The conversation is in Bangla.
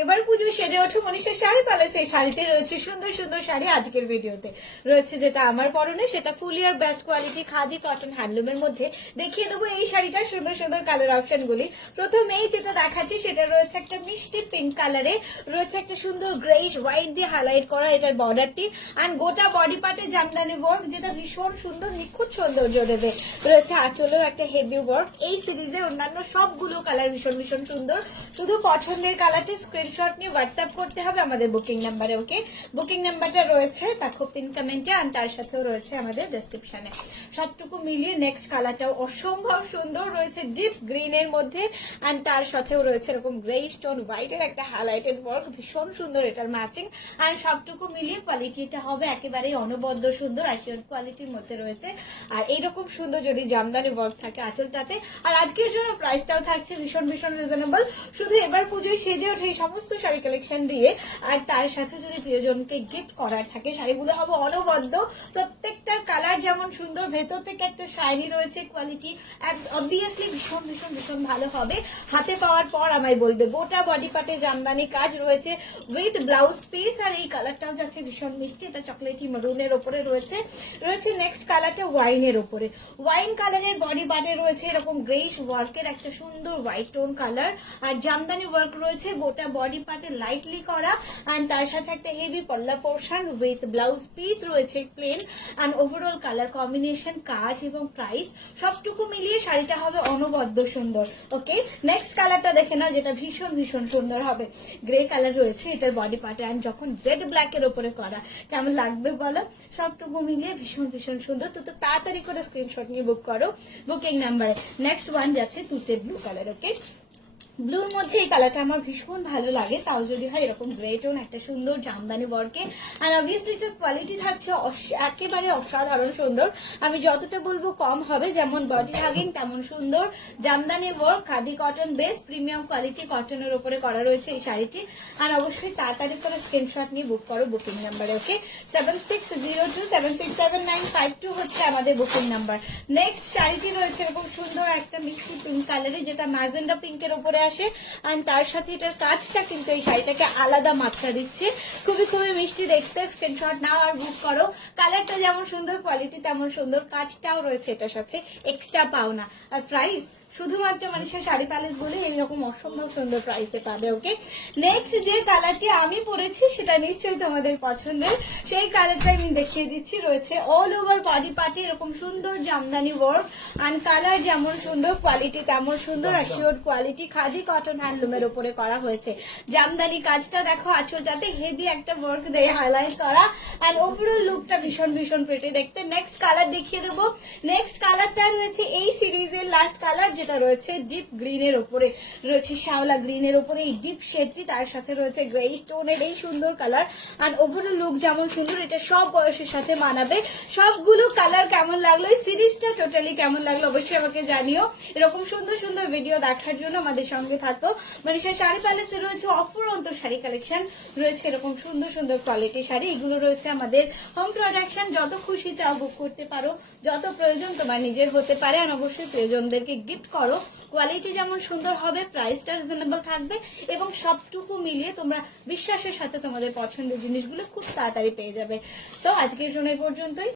এবার পুজো সেজে ওঠে মনীষের শাড়ি প্যালেস। এই শাড়িতে রয়েছে সুন্দর সুন্দর শাড়ি আজকের ভিডিওতে। রয়েছে যেটা আমার পরনে, সেটা ফুলিয়ার বেস্ট কোয়ালিটি খাদি কটন হ্যান্ডলুমের মধ্যে। দেখিয়ে দেবো এই শাড়িটার সুন্দর সুন্দর কালার অপশনগুলি প্রথমেই যেটা দেখাচ্ছি, সেটা রয়েছে একটা মিষ্টি পিঙ্ক কালারে রয়েছে একটা সুন্দর গ্রেইশ হোয়াইট দিয়ে হাইলাইট করা এটার বর্ডারটি আর গোটা বডি পার্টে জামদানি ওয়ার্ক যেটা ভীষণ সুন্দর, নিখুঁত সৌন্দর্য দেবে। রয়েছে আঁচলেও একটা হেভি ওয়ার্ক এই সিরিজের অন্যান্য সবগুলো কালার ভীষণ ভীষণ সুন্দর। শুধু পছন্দের কালারটি স্ক্রিনশট নিয়ে হোয়াটসঅ্যাপ করতে হবে আমাদের বুকিং নাম্বারে ওকে বুকিং নাম্বারটা রয়েছে দেখো পিন কমেন্টে আর তার সাথেও রয়েছে আমাদের ডেসক্রিপশনে সবটুকু মিলিয়ে নেক্সট কালারটাও অসম্ভব সুন্দর রয়েছে ডিপ গ্রিন এর মধ্যে অ্যান্ড তার সাথেও রয়েছে এরকম গ্রে স্টোন হোয়াইটের একটা হাইলাইটেড ওয়ার্ক ভীষণ সুন্দর এটার ম্যাচিং আর সবটুকু মিলিয়ে কোয়ালিটিটা হবে একেবারেই অনবদ্য সুন্দর আশিয়ার কোয়ালিটির মধ্যে রয়েছে। আর এইরকম সুন্দর যদি জামদানি ওয়ার্ক থাকে আঁচলটাতে। আর আজকের জন্য প্রাইসটাও থাকছে ভীষণ ভীষণ রিজনেবল শুধু এবার পুজোয় সেজে ওঠে সমস্ত শাড়ি কালেকশন দিয়ে, আর তার সাথে যদি প্রিয়জনকে গিফট করার থাকে, শাড়িগুলো হবে অনবদ্য। প্রত্যেকটার কালার যেমন সুন্দর, ভেতর থেকে একটা শাড়ি রয়েছে কোয়ালিটি অবভিয়াসলি ভীষণ ভীষণ ভীষণ ভালো হবে। হাতে পাওয়ার পর আমায় বলবে, গোটা বডি পার্টে জামদানি কাজ রয়েছে উইথ ব্লাউজ পিস আর এই কালারটাও যাচ্ছে ভীষণ মিষ্টি। এটা চকলেটি মরুনের ওপরে রয়েছে। রয়েছে নেক্সট কালারটা ওয়াইনের ওপরে। ওয়াইন কালারের বডি পার্টে রয়েছে এরকম গ্রেইশ ওয়ার্কের একটা সুন্দর হোয়াইট টোন কালার আর জামদানি ওয়ার্ক রয়েছে গোটা বডি পার্টে লাইটলি করা অ্যান্ড তার সাথে একটা হেভি পল্লা পোর্শন উইথ ব্লাউজ পিস রয়েছে plain and overall colour combination কাজ এবং প্রাইস সবটুকু মিলিয়ে শাড়িটা হবে অনবদ্য সুন্দর ওকে নেক্সট কালারটা দেখে নাও, যেটা ভীষণ ভীষণ সুন্দর হবে। গ্রে কালার রয়েছে এটার বডি পার্টে অ্যান্ড যখন জেড ব্ল্যাকের ওপরে করা, কেমন লাগবে বলো? সবটুকু মিলিয়ে ভীষণ ভীষণ সুন্দর। তো তাড়াতাড়ি করে স্ক্রিনশট নিয়ে বুক করো বুকিং নাম্বারে নেক্সট ওয়ান যাচ্ছে তুতে ব্লু কালার ওকে ব্লুর মধ্যে এই কালারটা আমার ভীষণ ভালো লাগে। তাও যদি হয় এরকম গ্রে টোন একটা সুন্দর জামদানি বর্কে। আর অবভিয়াসলি এটার কোয়ালিটি থাকছে একেবারে অসাধারণ সুন্দর। আমি যতটা বলব কম হবে। যেমন বডি হাগিং তেমন সুন্দর। Jamdani work khadi cotton base premium quality কটনের উপরে করা রয়েছে এই শাড়িটি। আর অবশ্যই তাড়াতাড়ি করে স্ক্রিনশট নিয়ে বুক করো বুকিং নাম্বারে okay seven six zero two seven six seven nine five two হচ্ছে আমাদের বুকিং নাম্বার নেক্সট শাড়িটি রয়েছে এরকম সুন্দর একটা মিষ্টি পিঙ্ক কালারে যেটা ম্যাজেন্ডা পিঙ্কের উপরে আসে। আর তার সাথে এটার কাজটা কিন্তু এই শাড়িটাকে আলাদা মাত্রা দিচ্ছে। খুবই খুবই মিষ্টি দেখতে স্ক্রিনশট নাও আর বুক করো। কালারটা যেমন সুন্দর কোয়ালিটি তেমন সুন্দর, কাজটাও রয়েছে এটার সাথে। এক্সট্রা পাও না আর প্রাইস শুধুমাত্র মানুষের শাড়ি প্যালেস বলে এইরকম অসম্ভব সুন্দর প্রাইসে পাবে ওকে নেক্সট যে কালারটি আমি পরেছি সেটা নিশ্চয়ই তোমাদের পছন্দের। সেই কালারটা আমি দেখিয়ে দিচ্ছি রয়েছে অল ওভার বডি পার্টি এরকম সুন্দর জামদানি ওয়ার্ক আর কালার যেমন সুন্দর কোয়ালিটি তেমন সুন্দর শিওর কোয়ালিটি খাদি কটন হ্যান্ডলুমের উপরে করা হয়েছে। জামদানি কাজটা দেখো আঁচলটাতে হেভি একটা ওয়ার্ক দিয়ে হাইলাইট করা আর ওভারঅল লুকটা ভীষণ ভীষণ প্রেটে দেখতে নেক্সট কালার দেখিয়ে দেবো। নেক্সট কালারটা রয়েছে এই সিরিজের লাস্ট কালার, যেটা রয়েছে ডিপ গ্রিনের ওপরে। রয়েছে শ্যাওলা গ্রিনের ওপরে, এই ডিপ শেডটি তার সাথে রয়েছে গ্রে স্টোনের এই সুন্দর কালার। আর ওভারঅল লুক যেমন সুন্দর, এটা সব বয়সের সাথে মানাবে। সবগুলো কালার কেমন লাগল? এই সিরিজটা টোটালি কেমন লাগল অবশ্যই আমাকে জানিও। এরকম সুন্দর সুন্দর ভিডিও দেখার জন্য আমাদের সঙ্গে থাকো। সেই শাড়ি প্যালেসে রয়েছে অফুরন্ত শাড়ি কালেকশন রয়েছে এরকম সুন্দর সুন্দর কোয়ালিটি শাড়ি। এগুলো রয়েছে আমাদের হোম প্রোডাকশন যত খুশি চাও বুক করতে পারো। যত প্রয়োজন তোমার নিজের হতে পারে। আর অবশ্যই প্রিয়জনদেরকে গিফট করো। কোয়ালিটি যেমন সুন্দর হবে প্রাইসটা রিজনেবল থাকবে। এবং সবটুকু মিলিয়ে তোমরা বিশ্বাসের সাথে তোমাদের পছন্দের জিনিসগুলো খুব তাড়াতাড়ি পেয়ে যাবে। তো আজকের জন্য পর্যন্তই।